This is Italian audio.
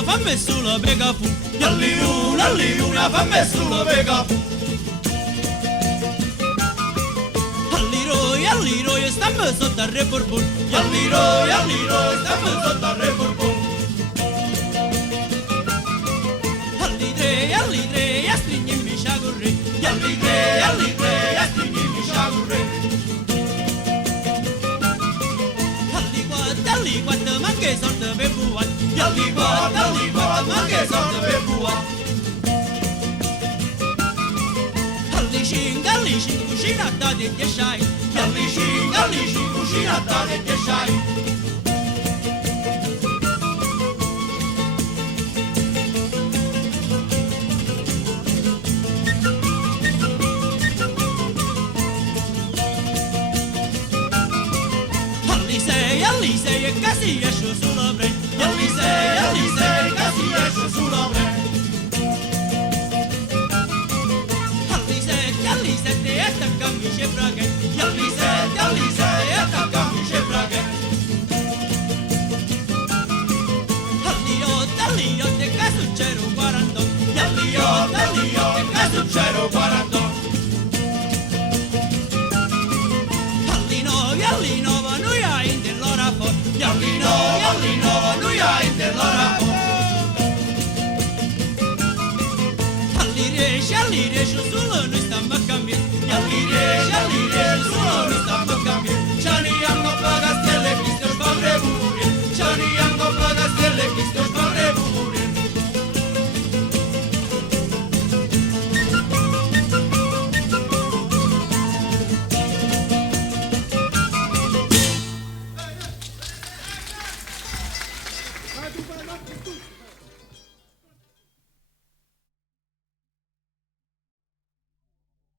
una fame sulla bega fu, yalli una fame sulla bega fu. Alliro, e stiamo sotto al re borbon, yalliro, e stiamo sotto al re borbon. Allidre, e stringimi sciagurre, yallidre, e stringimi sciagurre. Alli quattro, ma che sorte per buat, alli quattro, ma che sorte per buat. Alli cinque, cucinata di ghiacciai, alli cinque, cucinata di ghiacciai. Alli sei e casi esce sulla bre, alli sei e casi esce sulla bre. Alli sette e attaccami c'è braghe, alli sette e attaccami c'è braghe. Alli otto e caso c'ero 48, alli otto e caso c'ero 48.